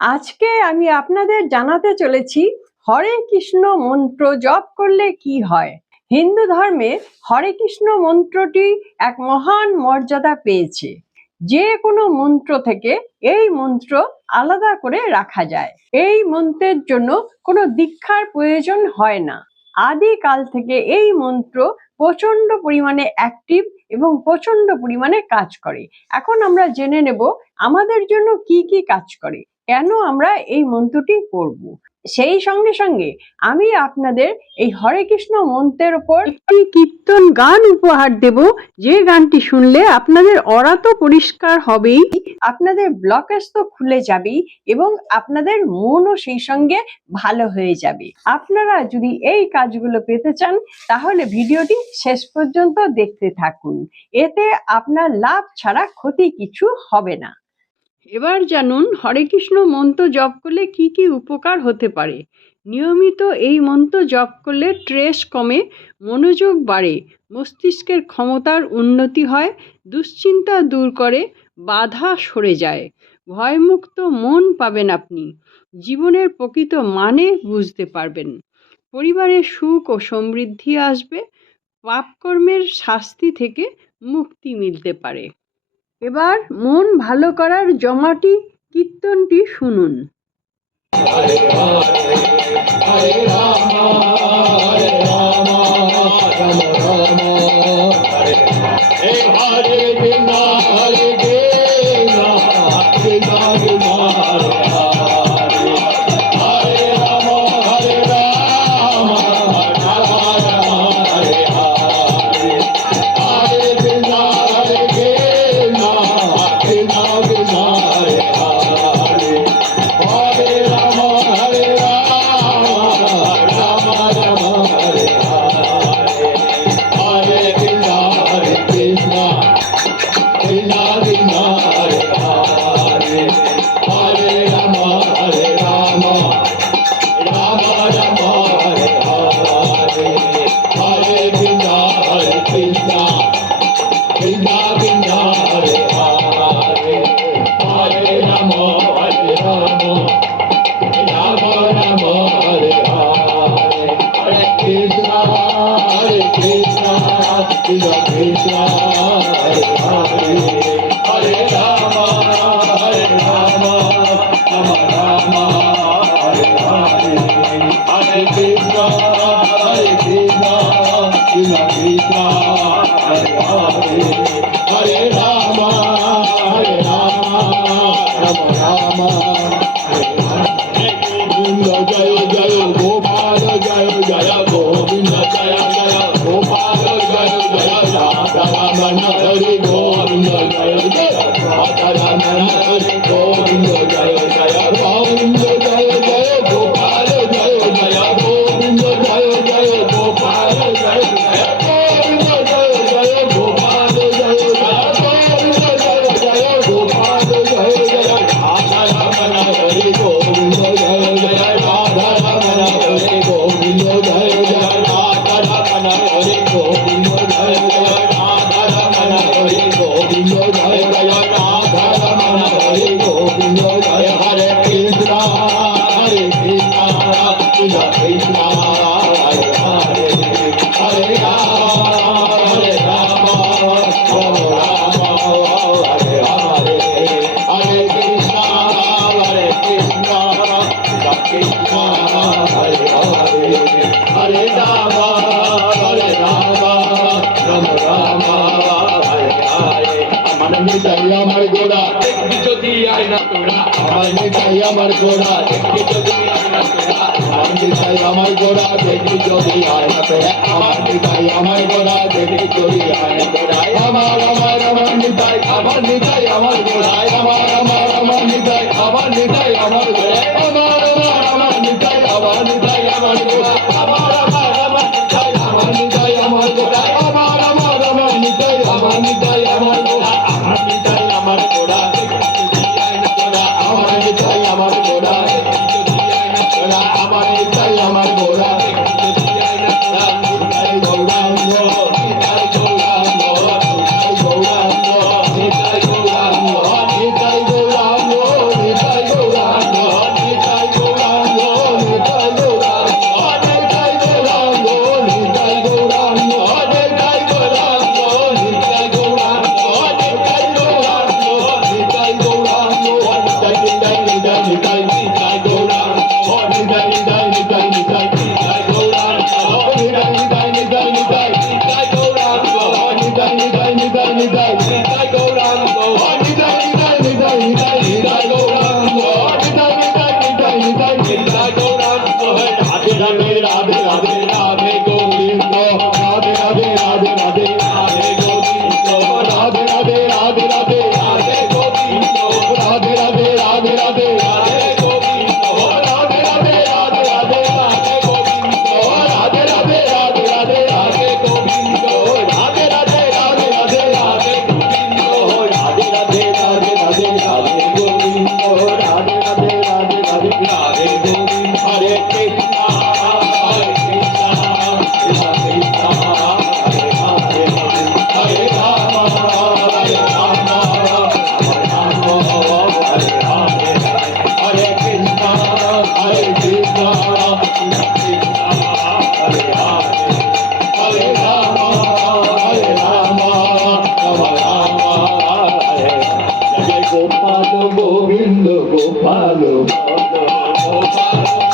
আজকে আমি আপনাদের জানাতে চলেছি হরে কৃষ্ণ মন্ত্র জপ করলে কি হয়। হিন্দু ধর্মে হরে কৃষ্ণ মন্ত্রটি এক মহান মর্যাদা পেয়েছে। যে কোনো মন্ত্র থেকে এই মন্ত্র আলাদা করে রাখা যায়। এই মন্ত্রের জন্য কোনো দীক্ষার প্রয়োজন হয় না। আদিকাল থেকে এই মন্ত্র প্রচন্ড পরিমাণে অ্যাক্টিভ এবং প্রচন্ড পরিমাণে কাজ করে। এখন আমরা জেনে নেব আমাদের জন্য কি কি কাজ করে, কেন আমরা এই মন্ত্রটি পড়ব। সেই সঙ্গে সঙ্গে আমি আপনাদের এই হরে কৃষ্ণ মন্ত্রের উপর একটি কীর্তন গান উপহার দেব, যে গানটি শুনলে আপনাদের অরা তো পরিষ্কার হবেই, আপনাদের ব্লকেজ তো খুলে যাবেই এবং আপনাদের মনও সেই সঙ্গে ভালো হয়ে যাবে। আপনারা যদি এই কাজগুলো পেতে চান তাহলে ভিডিওটি শেষ পর্যন্ত দেখতে থাকুন। এতে আপনার লাভ ছাড়া ক্ষতি কিছু হবে না। এবার জানুন হরে কৃষ্ণ মন্ত্র জপ করলে কি কি উপকার হতে পারে। নিয়মিত এই মন্ত্র জপ করলে স্ট্রেস কমে, মনোযোগ বাড়ে, মস্তিষ্কের ক্ষমতার উন্নতি হয়, দুশ্চিন্তা দূর করে, বাধা সরে যায়, ভয়মুক্ত মন পাবেন আপনি, জীবনের প্রকৃত মানে বুঝতে পারবেন, পরিবারে সুখ ও সমৃদ্ধি আসবে, পাপকর্মের শাস্তি থেকে মুক্তি মিলতে পারে। এবার মন ভালো করার জমাটি কীর্তনটি শুনুন। হরে রাম হরে রাম রাম রাম হরে হরে কৃষ্ণ হরে কৃষ্ণ কৃষ্ণ কৃষ্ণ হরে হরে হরে রাম হরে রাম রাম রাম হরে হরে হরে কৃষ্ণ হরে কৃষ্ণ কৃষ্ণ কৃষ্ণ হরে হরে হরে রাম হরে রাম রাম রাম হরে হরে হরে কৃষ্ণ হরে কৃষ্ণ কৃষ্ণ কৃষ্ণ হরে হরে হরে রাম হরে রাম রাম রাম হরে হরে হরে কৃষ্ণ হরে কৃষ্ণ কৃষ্ণ কৃষ্ণ হরে হরে হরে রাম হরে রাম রাম রাম হরে হরে হরে কৃষ্ণ কৃষ্ণ কৃষ্ণ হরে হরে হরে রাম রাম রাম হরে হরে হরে কৃষ্ণ কৃষ্ণ কৃষ্ণ কৃষ্ণ হরে হরে হরে রাম রাম রাম হরে হরে গোবিন্দ জয় জয় গোপাল জয় জয় গোবিন্দ জয় জয় গোপাল জয় জয় রাধা রমণ হরি গোবিন্দ জয় জয় রাধা রমণ হরি গোবিন্দ জয় জয় গোবিন্দ জয় জয় গোপাল জয় জয় গোবিন্দ জয় জয় গোপাল জয় জয় গোবিন্দ জয় জয় গোপাল জয় জয় গোবিন্দ জয় জয় গোপাল জয় জয় রাধা রমণ হরি গোবিন্দ জয় জয় রাধা রমণ হরি গোবিন্দ জয় জয় রাধা রমণ হরি গোবিন্দ জয় জয় রাধা রমণ হরি গোবিন্দ জয় জয় রাধা রমণ হরি গোবিন্দ জয় হরে কৃষ্ণ কৃষ্ণ কৃষ্ণ হরে হরে হরে রাম রাম হরে হরে হরে কৃষ্ণ কৃষ্ণ কৃষ্ণ হরে হরে হরে রাম রাম রাম হরে হরে আমার নিতাই আমার গোড়া দেখবি যদি আয় না তোরা আমার নিতাই আমার গোড়া দেখবি যদি আয় না তোরা আমার নিতাই আমার গোড়া দেখবি যদি আয় না তোরা আমার নিতাই আমার গোড়া দেখবি যদি আয় না তোরা আমার আমার আমার নিতাই আমার নিতাই আমার গোড়া আমার আমার আমার নিতাই আমার নিতাই আমার গোড়া আমার আমার আমার নিতাই আমার নিতাই আমার গোড়া আমার আমার আমার নিতাই আমার নিতাই আমার গোড়া আমার আমার আমার নিতাই আমার নিতাই আমার গোড়া আমার নিতাই আমার গোড়া আমার নিতাই আমার গোড়া আমার নিতাই আমার গোড়া নিতাই গৌরাঙ্গ নিতাই গৌরাঙ্গ নিতাই গৌরাঙ্গ নিতাই গৌরাঙ্গ নিতাই গৌরাঙ্গ নিতাই গৌরাঙ্গ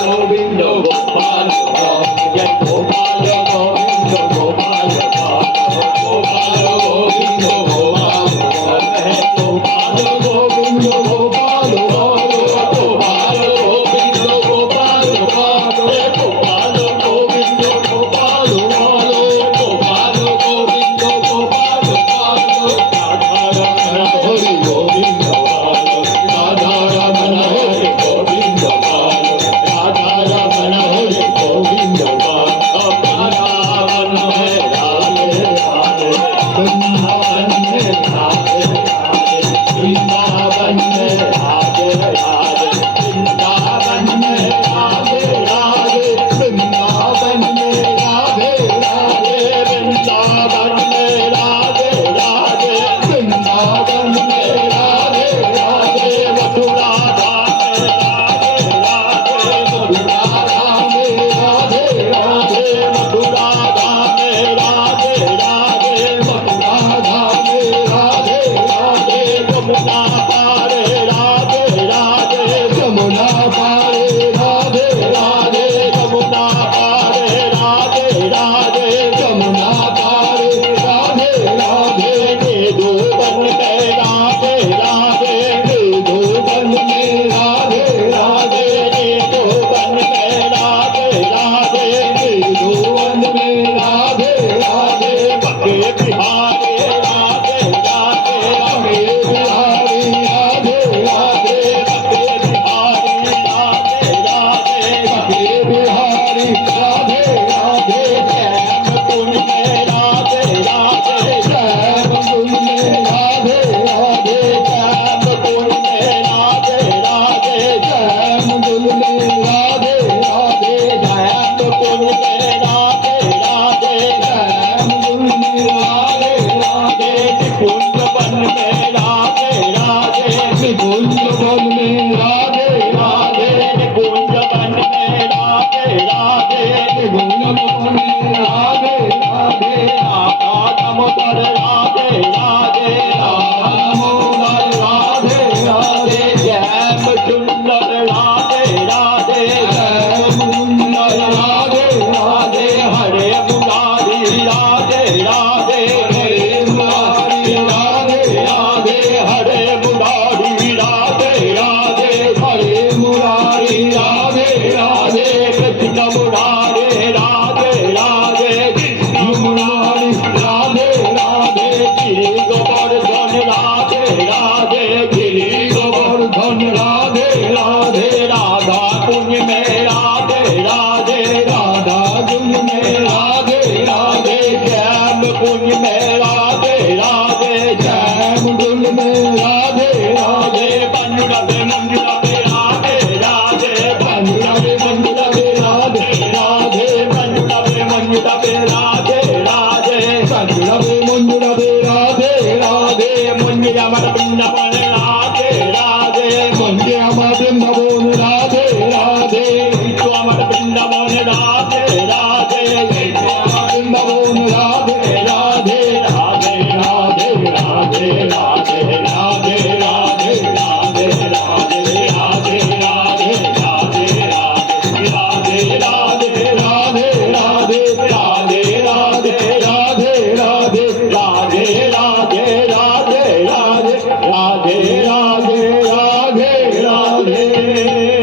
গোবিন্দ গোপাল জয় গোপাল গোবিন্দ গোপাল গোপাল গোবিন্দ গোপাল গোপাল গোবিন্দ গোপাল গোপাল গোবিন্দ গোপাল গোপাল গোবিন্দ গোপাল গোপাল গোবিন্দ গোপাল রাধা হরি গোবিন্দ রাধা রমণ হরি গোবিন্দ রাধা রমণ হরি গোবিন্দ রাধা রমণ হরি রাধে রাধে বৃন্দাवन में राधे राधे वृंदावन में राधे राधे वृंदावन में राधे राधे वृंदावन में राधे राधे वृंदावन में राधे राधे वृंदावन में राधे राधे मथुरा धाम में राधे राधे मथुरा धाम में राधे राधे मथुरा धाम में राधे राधे यमुना पारे राधे राधे यमुना पारे राधे राधे यमुना पारे राधे राधे यमुना पारे राधे राधे वेदोवन में राधे राधे वेदोवन में राधे राधे वेदोवन में राधे राधे वेदोवन में राधे राधे बके बिहारी राधे राधे बके बिहारी राधे राधे बके बिहारी राधे राधे बके बिहारी राधे राधे श्याम कुंज में राधे राधे श्याम कुंज में राधे राधे श्याम कुंज में राधे राधे श्याम कुंज में राधे राधे श्याम कुंज में राधे राधे श्याम कुंज में राधे राधे निकुंज वन में राधे राधे निकुंज वन में राधे राधे निकुंज वन में राधे राधे निकुंज वन में राधे राधे राधा दामोदर राधे राधे राधा दामोदर राधे राधे श्याम सुंदर राधे राधे श्याम सुंदर राधे राधे हरे मुरारी राधे राधे हरे मुरारी राधे राधे हरे मुरारी राधे राधे हरे मुरारी राधे राधे कृष्ण मुरारी राधे राधे कृष्ण मुरारी राधे राधे गिरि गोवर्धन राधे राधे गिरि गोवर्धन राधे राधे राधा कुंज में